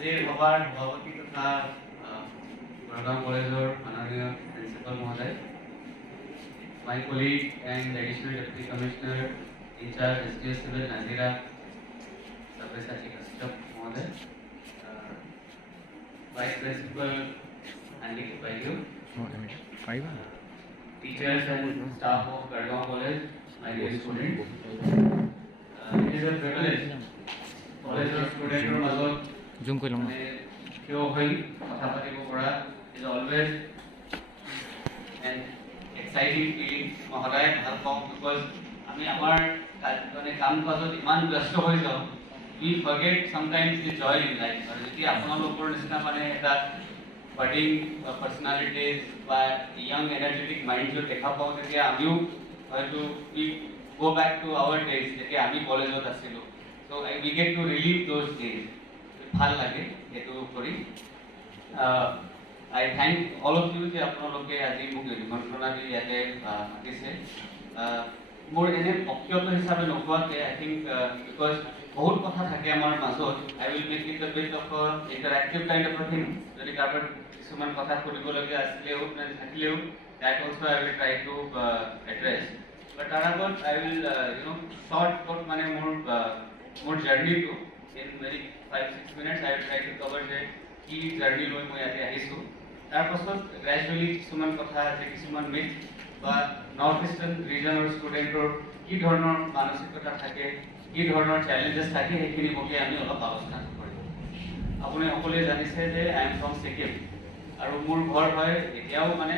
আজিৰ সভাৰ সভাপতি তথা বৰগাঁও কলেজৰ মাননীয় প্ৰিন্সিপাল মহোদয়, my colleague and additional deputy commissioner in charge SDO Civil Nazira Sabyasachi Kashyap Mohoday, vice principal Andy Bayu, teachers and staff of Gargaon College, my dear students. It is a privilege college of student or mazot zoom koi long thio hoi kotha patibo pora is always an exciting feeling. Mohoday bhal pao because ami amar mane kaam kajot iman byasto hoi jao, we forget sometimes the joy in life. Aru jeti apnalokor nisna mane eta budding personalities বা young energetic mind jo dekha pao tetia amiu hoyto we go back to our days jeti ami college ot asilo, so we get to relive those days. ভাল লাগে এটো কৰি I thank all of you যে আপোনালোকে আজি মোক নিমন্ত্ৰণা দি ইয়াতে মাতিছে। মোৰ এনে বক্তব্য হিচাপে নকোৱাতে I think because বহুত কথা থাকে আমাৰ মাজত, I will make it a bit of a interactive kind of a thing. যদি কাৰোবাৰ কিছুমান কথা সুধিবলগীয়া আছিলেও থাকিলেও that also I will try to address. But তাৰ আগত I will short about মানে মোৰ journey to in very 5-6 minutes I will try to cover the key journey লৈ মই ইয়াতে আহিছো। তাৰ পাছত গ্ৰেজুৱেলি কিছুমান কথা আছে, কিছুমান মিথ বা নৰ্থ ইষ্টাৰ্ণ ৰিজনৰ ষ্টুডেণ্টৰ কি ধৰণৰ মানসিকতা থাকে, কি ধৰণৰ চেলেঞ্জেছ থাকে, সেইখিনি বকে আমি অলপ আলোচনা কৰিম। আপুনি সকলোৱে জানিছে যে আই এম ফ্ৰম ছিকিম আৰু মোৰ ঘৰ হয় এতিয়াও মানে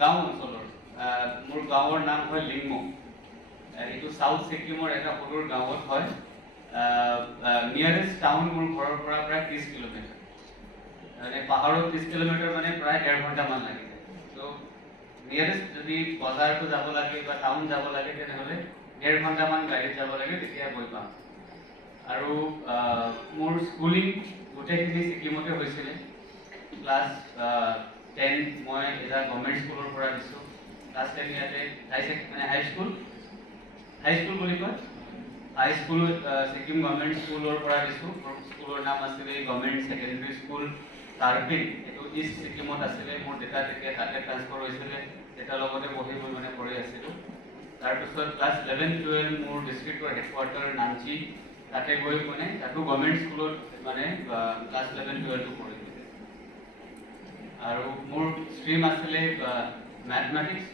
গাঁও অঞ্চলৰ। মোৰ গাঁৱৰ নাম হয় লিংমু। এইটো চাউথ ছিকিমৰ এটা সৰুৰ গাঁৱত হয়। নিয়াৰেষ্ট টাউন মোৰ ঘৰৰ পৰা প্ৰায় 30 কিলোমিটাৰ, মানে পাহাৰত 30 কিলোমিটাৰ মানে প্ৰায় 1.5 ঘণ্টামান লাগি যায়। চ' নিয়াৰেষ্ট যদি বজাৰটো যাব লাগে বা টাউন যাব লাগে তেনেহ'লে 1.5 ঘণ্টামান গাড়ীত যাব লাগে, তেতিয়া গৈ পাম। আৰু মোৰ স্কুলিং গোটেইখিনি ছিকিমতে হৈছিলে। ক্লাছ 10 মই এটা গভৰ্ণমেণ্ট স্কুলৰ পৰা দিছোঁ। ক্লাছ 10 ইয়াতে মানে হাই স্কুল বুলি কয়, হাই স্কুল ছিকিম গভৰ্ণমেণ্ট স্কুলৰ পৰা দিছোঁ। স্কুলৰ নাম আছিলে গভৰ্ণমেণ্ট ছেকেণ্ডেৰী স্কুল কাৰ্বিন, এইটো ইষ্ট ছিকিমত আছিলে। মোৰ দেউতা তেতিয়া তাতে ট্ৰান্সফাৰ হৈছিলে, দেউতাৰ লগতে পঢ়ি মই মানে পঢ়ি আছিলোঁ। তাৰপিছত ক্লাছ 11-12 মোৰ ডিষ্ট্ৰিক্টৰ হেডকোৱাৰ্টাৰ নামচি, তাতে গৈ মানে তাতো গভৰ্ণমেণ্ট স্কুলত মানে ক্লাছ 11-12 পঢ়িছিলোঁ। আৰু মোৰ ষ্ট্ৰীম আছিলে মেথমেটিক্স,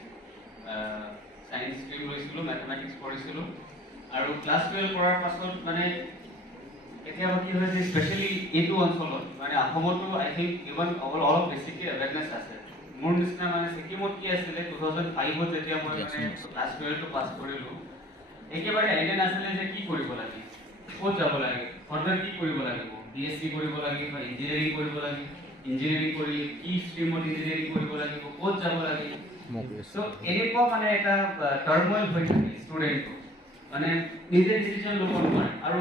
ছায়েন্স ষ্ট্ৰীম লৈছিলোঁ, মেথমেটিক্স পঢ়িছিলোঁ। আৰু ক্লাছ 12 কৰাৰ পাছত মানে কেতিয়াবা কি হয় যে স্পেচিয়েলি এইটো অঞ্চলত মানে অসমতো আই থিংক ইভন অলপ বেছিকৈ এৱেৰনেছ আছে। মোৰ নিচিনা মানে ছিকিমত কি আছিলে 2005-ত যেতিয়া মই মানে ক্লাছ 12টো পাছ কৰিলোঁ, একেবাৰে আইডিয়া নাছিলে যে কি কৰিব লাগে, ক'ত যাব লাগে, ফাৰ্ডাৰ কি কৰিব লাগিব, BSc কৰিব লাগে বা ইঞ্জিনিয়াৰিং কৰিব লাগে, ইঞ্জিনিয়াৰিং কৰি কি ষ্ট্ৰীমত ইঞ্জিনিয়াৰিং কৰিব লাগিব, ক'ত যাব লাগে। চ' এনেকুৱা মানে এটা টাৰ্মইল হৈ থাকে ষ্টুডেণ্টটো, মানে নিজে ডিচিশ্যন ল'ব নোৱাৰে। আৰু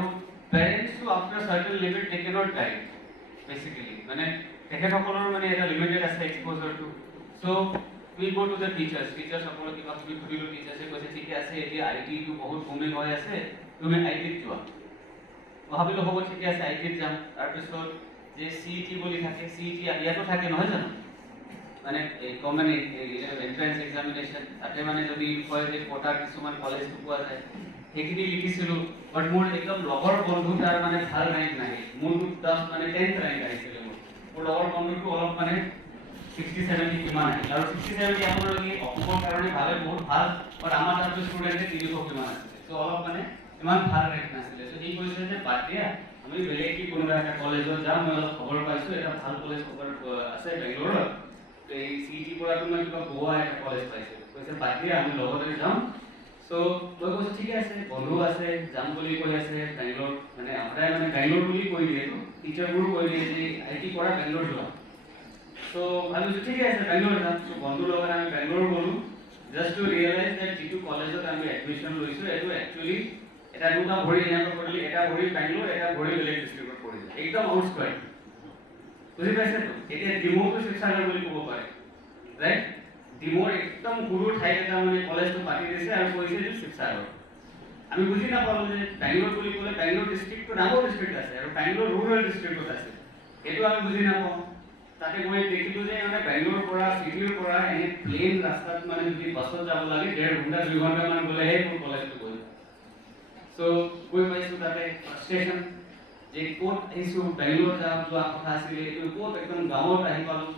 পেৰেণ্টছটো আফটাৰ চাৰ্টেন লিমিট দে কেনট গাইড বেচিকেলি, মানে তেখেতসকলৰ মানে এটা লিমিটেড আছে এক্সপ'জাৰটো। চ' উই গ' টু দ্য টিচাৰ্ছসকলক কিবা কিবি সুধিলোঁ, টিচাৰ্ছে কৈছে ঠিকে আছে, এতিয়া IT-টো বহুত বুমিং হৈ আছে, তুমি IT-ত যোৱা। ভাবিলোঁ হ'ব ঠিকে আছে, IT-ত যাম। তাৰপিছত যে CET বুলি থাকে, CET ইয়াতো থাকে নহয় জানো, মানে কমন এণ্ট্ৰেন্স এক্সামিনেশ্যন, তাতে মানে যদি কয় যে কোটাৰ কিছুমান কলেজটো পোৱা যায়, সেইখিনি লিখিছিলোঁ। বাট মোৰ একদম লগৰ বন্ধু তাৰ মানে ভাল ৰেংক নাহিল, মোৰ মানে 10th ৰেংক আহিছিলে। মোৰ লগৰ বন্ধুটো অলপ মানে 60-70 কিমান আহিল, আৰু 60-70 আপোনালোকে অসমৰ কাৰণে ভালে বহুত ভাল, বাট আমাৰ তাতো ষ্টুডেণ্টে 300 কিমান আছিলে। চ' অলপ মানে ইমান ভাল ৰেংক নাছিলে। চ' সি কৈছে যে বাদ দিয়া, আমি বেলেগ কি কোনোবা এটা কলেজত যাম, মই অলপ খবৰ পাইছোঁ এটা ভাল কলেজ খবৰ আছে বেংগলোৰত, এই CET পৰাটো মই কিবা গোৱা এটা কলেজ পাইছিলোঁ। কৈছে বাদ দিয়া, আমি লগতে যাম। চ' মই কৈছোঁ ঠিকে আছে, বন্ধু আছে, যাম বুলি কৈ আছে বেংগলোৰ, মানে সদায় মানে বেংগলোৰ বুলি কৈ দিয়েতো, টিচাৰবোৰো কৈ দিয়ে যে IT কৰা বেংগলোৰ যোৱা। চ' ভাবিছোঁ ঠিকে আছে বেংগলোৰ যাম। চ' বন্ধুৰ লগত আমি বেংগলোৰ গ'লোঁ, জাষ্ট টু ৰিয়েলাইজ ডেট যিটো কলেজত আমি এডমিশ্যন লৈছোঁ এইটো একচুৱেলি এটা দুটা ভৰি এনেকৈ কৰিলে, এটা ভৰি বেংগলোৰ, এটা ভৰি বেলেগ ডিষ্ট্ৰিক্টত পৰিলে, একদম আউটস্কাইড। বুজি পাইছেতো? এতিয়া ডিমৌটো শিৱসাগৰ বুলি ক'ব পাৰে, ৰাইট? ডিমৌৰ একদম সৰু ঠাইত এটা মানে কলেজটো পাতি দিছে আৰু কৈছে যে শিৱসাগৰ। আমি বুজি নাপালোঁ যে বেংগলোৰ বুলি ক'লে বেংগলোৰ ডিষ্ট্ৰিক্টটো ডাঙৰ ডিষ্ট্ৰিক্ট আছে আৰু বেংগলোৰ ৰুৰেল ডিষ্ট্ৰিক্টত আছে, সেইটো আমি বুজি নাপাওঁ। তাতে গৈ দেখিলোঁ যে মানে বেংগলোৰৰ পৰা চিটিৰ পৰা এনে প্লেইন ৰাস্তাত মানে যদি বাছত যাব লাগে 1.5 ঘণ্টা 2 ঘণ্টামান গ'লেহে মোৰ কলেজটো গৈ। চ' গৈ পাইছোঁ তাতে ষ্টেচন যে ক'ত আহিছোঁ, বেংগলোৰ যোৱা কথা আছিলে, এইটো ক'ত একদম গাঁৱত আহি পালোঁ।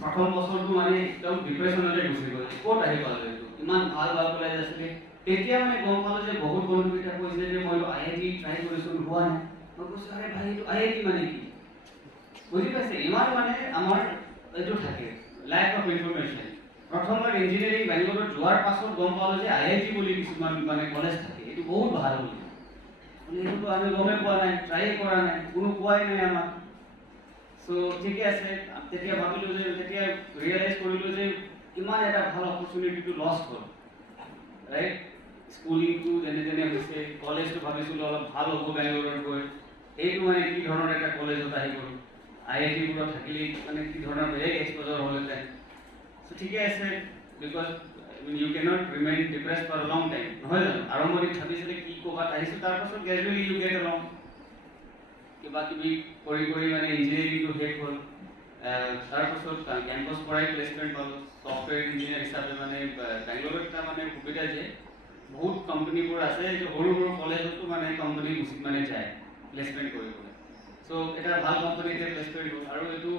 প্ৰথম বছৰটো মানে একদম ডিপ্ৰেশ্যনতে গুচি গ'ল, ক'ত আহি পালোঁ এইটো, ইমান ভাল ভাল কলেজ আছিলে। তেতিয়া মানে গম পালোঁ যে বহুত বন্ধুকেইটা কৈছে যে মই IIT ট্ৰাই কৰিছোঁ, হোৱা নাই। মই কৈছোঁ আৰে ভাই এইটো IIT মানে কি, বুজি পাইছে? ইমান মানে আমাৰ এইটো থাকে লেক অফ ইনফৰমেশ্যন। প্ৰথমবাৰ ইঞ্জিনিয়াৰিং বেংগলোৰত যোৱাৰ পাছত গম পালোঁ যে IIT বুলি কিছুমান মানে কলেজ থাকে, এইটো বহুত ভাল বুলি। এইটোতো আমি গমেই পোৱা নাই, ট্ৰাই কৰা নাই, কোনো কোৱাই নাই আমাক। চ' ঠিকে আছে, তেতিয়া ভাবিলোঁ যে তেতিয়া ৰিয়েলাইজ কৰিলোঁ যে ইমান এটা ভাল অপৰচুনিটিটো লষ্ট হ'ল, ৰাইট? স্কুলিংটো যেনে তেনে হৈছে, কলেজটো ভাবিছিলোঁ অলপ ভাল হ'ব বেংগলোৰত গৈ, এইটো মানে কি ধৰণৰ এটা কলেজত আহি গ'ল। IIT-বোৰত থাকিলে মানে কি ধৰণৰ বেলেগ এক্সপ'জাৰ হ'লহেঁতেন। চ' ঠিকে আছে, because you can't remain depressed for long time, নহয় জানো? আৰম্ভণিত ভাবিছিলে কি ক'ৰবাত আহিছোঁ, তাৰপাছত গ্ৰেজুৱেলি ইউ গেট অলং। কিবা কিবি কৰি কৰি মানে ইঞ্জিনিয়াৰিংটো শেষ হ'ল। তাৰপাছত কেম্পাছ পৰাই প্লেচমেণ্ট পালোঁ ছফ্টৱেৰ ইঞ্জিনিয়াৰ হিচাপে। মানে বেংগলোৰত এটা মানে সুবিধা যে বহুত কোম্পানীবোৰ আছে, যে সৰু সৰু কলেজতো মানে কোম্পানী মানে যায় প্লেচমেণ্ট কৰিবলৈ। চ' এটা ভাল কোম্পানীতে প্লেচমেণ্ট হ'ল। আৰু এইটো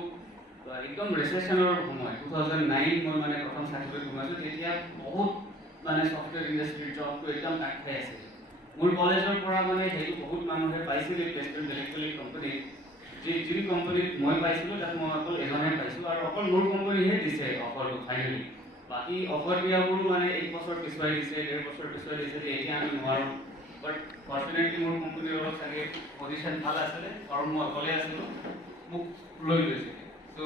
একদম ৰিচেশ্যনৰ সময় 2009 মই মানে প্ৰথম চাকৰিত সোমাইছোঁ। তেতিয়া বহুত মানে ছফ্টৱেৰ ইণ্ডাষ্ট্ৰীৰ জবটো একদম কাট খাই আছিল। মোৰ কলেজৰ পৰা মানে সেইটো বহুত মানুহে পাইছিলে প্লেচমেণ্ট বেলেগ বেলেগ কোম্পানীত। যি কোম্পানীত মই পাইছিলোঁ তাত মই অকল এজনে পাইছিলোঁ, আৰু অকল মোৰ কোম্পানীহে দিছে অফাৰটো ফাইনেলি। বাকী অফাৰ দিয়াবোৰো মানে 1 বছৰ পিছুৱাই দিছে, 1.5 বছৰ পিছুৱাই দিছে, যে এতিয়া আমি নোৱাৰোঁ। বাট ফৰ্চুনেটলি মোৰ কোম্পানীৰ অলপ চাগে পজিশ্যন ভাল আছিলে, আৰু মই অকলে আছিলোঁ, মোক লৈ লৈছিলে। চ'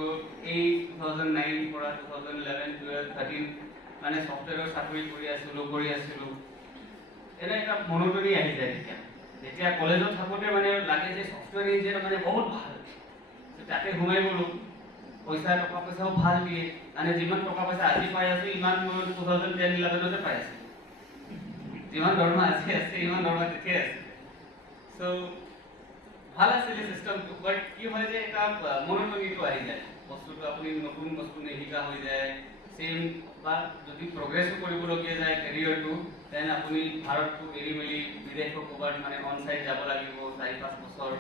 এই 2009 পৰা 2011, 12, 13 মানে ছফ্টৱেৰৰ চাকৰি কৰি আছিলোঁ। এনে এটা মনোটনি আহি যায় যেতিয়া কলেজত থাকোঁতে মানে লাগে যে ছফ্টৱেৰ ইঞ্জিনিয়াৰ মানে বহুত ভাল, তাতে সোমাই গ'লোঁ। টকা পইচাও ভাল দিয়ে, মানে যিমান টকা পইচা আজি পাই আছোঁ ইমান মই 2010-11 পাই আছোঁ। যিমান দৰমহা আজি আছে ইমান দৰমহা তেতিয়াই আছে। চ' ভাল আছিলে চিষ্টেমটো, বাট কি হয় যে এটা মনোটনিটো আহি যায়, বস্তুটো আপুনি নতুন বস্তু নিশিকা হৈ যায়। চেম বা যদি প্ৰগ্ৰেছো কৰিবলগীয়া যায় কেৰিয়াৰটো, দেন আপুনি ভাৰতটো এৰি মেলি বিদেশত ক'ৰবাত মানে অন চাইট যাব লাগিব 4-5 বছৰ।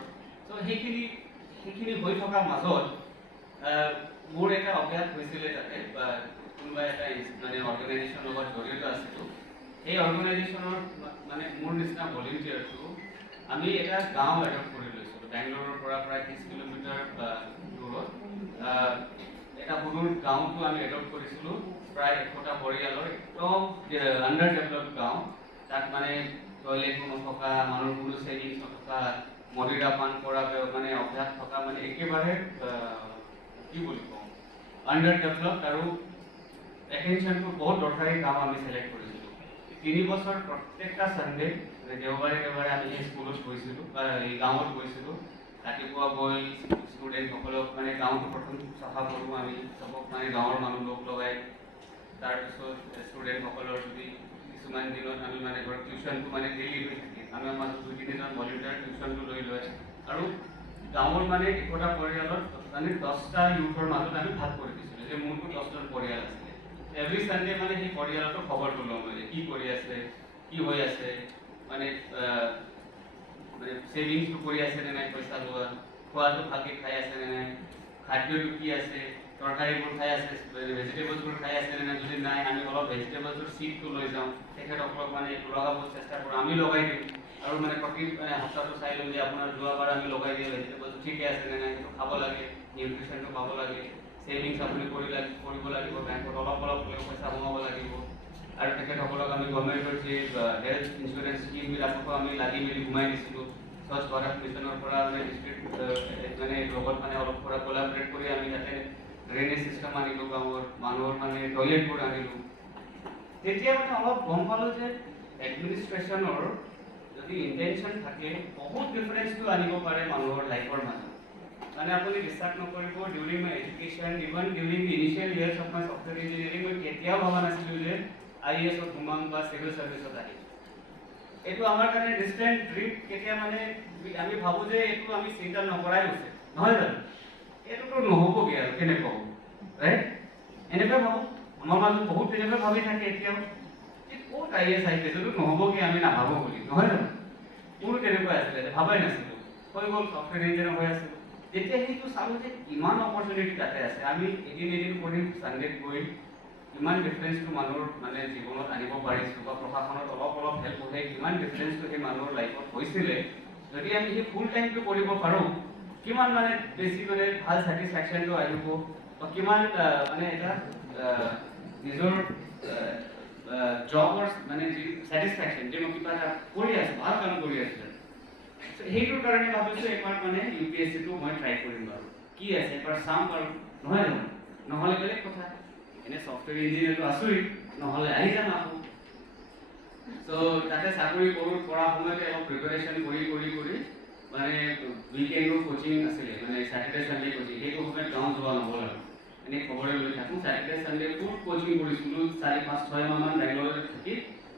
চ' সেইখিনি হৈ থকাৰ মাজত মোৰ এটা অভ্যাস হৈছিলে তাতে, কোনোবা এটা মানে অৰ্গেনাইজেশ্যনৰ লগত জড়িত আছিলোঁ। সেই অৰ্গেনাইজেশ্যনৰ মানে মোৰ নিচিনা ভলেণ্টিয়াৰটো আমি এটা গাঁও এডপ্ট কৰি লৈছিলোঁ, বেংগলোৰৰ পৰা প্ৰায় 30 কিলোমিটাৰ দূৰত। এটা সৰু গাঁৱটো আমি এডপ্ট কৰিছিলোঁ, প্ৰায় 100টা পৰিয়ালৰ, একদম আণ্ডাৰ ডেভেলপ গাঁও। তাত মানে টয়লেটো নথকা, মানুহৰ কোনো ছেভিংছ নথকা, মদিৰা পান কৰা মানে অভ্যাস থকা, মানে একেবাৰে কি বুলি কওঁ আণ্ডাৰ ডেভেলপ, আৰু এটেনশ্যনটো বহুত দৰকাৰী গাঁও আমি চিলেক্ট কৰিছিলোঁ। 3 বছৰ প্ৰত্যেকটা ছানডে দেওবাৰে আমি সেই স্কুলত গৈছিলোঁ, বা এই গাঁৱত গৈছিলোঁ। ৰাতিপুৱা গৈ ষ্টুডেণ্টসকলক মানে গাঁৱটো প্ৰথম চাফা কৰোঁ আমি, চবক মানে গাঁৱৰ মানুহ লগাই। তাৰপিছত ষ্টুডেণ্টসকলৰ যদি কিছুমান দিনত আমি মানে ধৰক টিউশ্যনটো মানে ডেইলি হৈ থাকে, আমাৰ মাজত 2-3জন ভলেণ্টিয়াৰ টিউশ্যনটো লৈ লয়। আৰু গাঁৱৰ মানে 100টা পৰিয়ালত মানে 10টা ইউথৰ মাজত আমি ভাগ কৰি দিছিলোঁ, যে মোৰতো 10জন পৰিয়াল আছিলে। এভৰি ছানডে মানে সেই পৰিয়ালটো খবৰটো লওঁ, মানে কি কৰি আছে, কি হৈ আছে, মানে ছেভিংছটো কৰি আছে নে নাই, পইচা লোৱা, খোৱাটো ভালকৈ খাই আছে নে নাই, খাদ্যটো কি আছে, তৰকাৰীবোৰ খাই আছে, ভেজিটেবলছবোৰ খাই আছে নে নাই। যদি নাই, আমি অলপ ভেজিটেবলছৰ চিডটো লৈ যাওঁ, তেখেতসকলক মানে লগাব চেষ্টা কৰোঁ, আমি লগাই দিওঁ। আৰু মানে প্ৰতি সপ্তাহটো চাই লওঁ যে আপোনাৰ যোৱাবাৰ আমি লগাই দিওঁ ভেজিটেবলছ ঠিকে আছে নে নাই, সেইটো খাব লাগে, নিউট্ৰিশ্যনটো পাব লাগে, ছেভিংছ আপুনি কৰিব লাগিব, বেংকত অলপ হ'লেও পইচা সোমাব লাগিব। আৰু তেখেতসকলক আমি গভৰ্ণমেণ্টৰ যি হেল্থ ইঞ্চুৰেঞ্চ স্কিমবিলাকতো আমি লাগি মেলি সোমাই দিছিলোঁ। স্বচ্ছ ভাৰত মিছনৰ পৰা মানে ডিষ্ট্ৰিক্ট মানে লগত মানে অলপ পৰা কোলাবৰেট কৰি আমি তাতে ড্ৰেইনেজ চিষ্টেম আনিলোঁ, গাঁৱৰ মানুহৰ মানে টয়লেটবোৰ আনিলোঁ। তেতিয়া মানে অলপ গম পালোঁ যে এডমিনিষ্ট্ৰেশ্যনৰ যদি ইণ্টেনশ্যন থাকে, বহুত ডিফাৰেঞ্চটো আনিব পাৰে মানুহৰ লাইফৰ মাজত। মানে আপুনি বিশ্বাস নকৰিব, during my education, even during the initial years of my software engineering, মই কেতিয়াও ভবা নাছিলোঁ যে IAS সোমাম বা চিভিল ছাৰ্ভিচত আহিম। এইটো আমাৰ কাৰণে ডিষ্টেণ্ট ড্ৰিম কেতিয়া মানে আমি ভাবোঁ যে এইটো আমি চিন্তা নকৰাই হৈছে নহয় জানো এইটোতো নহ'বগৈ আৰু কেনেকুৱা হ'ব ৰাইট এনেকৈ ভাবোঁ আমাৰ মাজত বহুত তেনেকৈ ভাবি থাকে এতিয়াও যে ক'ত IAS IPS এইটো নহ'বগৈ আমি নাভাবোঁ বুলি নহয় জানো মোৰো তেনেকুৱা আছিলে ভাবাই নাছিলোঁ হৈ গ'ল ছফ্টৱেৰ ইঞ্জিনিয়াৰ হৈ আছিলোঁ যেতিয়া সেইটো চালোঁ যে কিমান অপৰচুনিটি তাতে আছে আমি এদিন কৰিম চানডেত গৈ কিমান ডিফাৰেঞ্চটো মানুহৰ মানে জীৱনত আনিব পাৰিছোঁ বা প্ৰশাসনত অলপ হেল্প হৈ কিমান ডিফাৰেঞ্চটো সেই মানুহৰ লাইফত হৈছিলে যদি আমি সেই ফুল টাইমটো কৰিব পাৰোঁ কিমান মানে বেছি মানে ভাল ছেটিছফেকশ্যনটো আহিব বা কিমান মানে এটা নিজৰ জবৰ মানে যি ছেটিছফেকশ্যন যে মই কিবা এটা কৰি আছোঁ ভাল কাম কৰি আছোঁ সেইটোৰ কাৰণে ভাবিছোঁ এবাৰ মানে UPSCটো মই ট্ৰাই কৰিম বাৰু কি আছে এবাৰ চাম বাৰু নহয় জানো নহ'লে বেলেগ কথা এনে ছফ্টৱেৰ ইঞ্জিনিয়াৰটো আছোঁই নহ'লে আহি যাম আকৌ চ' তাতে চাকৰি কৰা সময়তে অলপ প্ৰিপাৰেশ্যন কৰি মানে উইকেণ্ডৰ কোচিং আছিলে মানে ছেটাৰডে ছানডে কোচিং সেইটো সময়ত গাঁও যোৱা নহ'ল আৰু এনেই খবৰে লৈ থাকোঁ ছেটাৰডে ছানডে খুব কোচিং কৰিছিলোঁ 4-5-6 মাহমান বেংগলৰত থাকি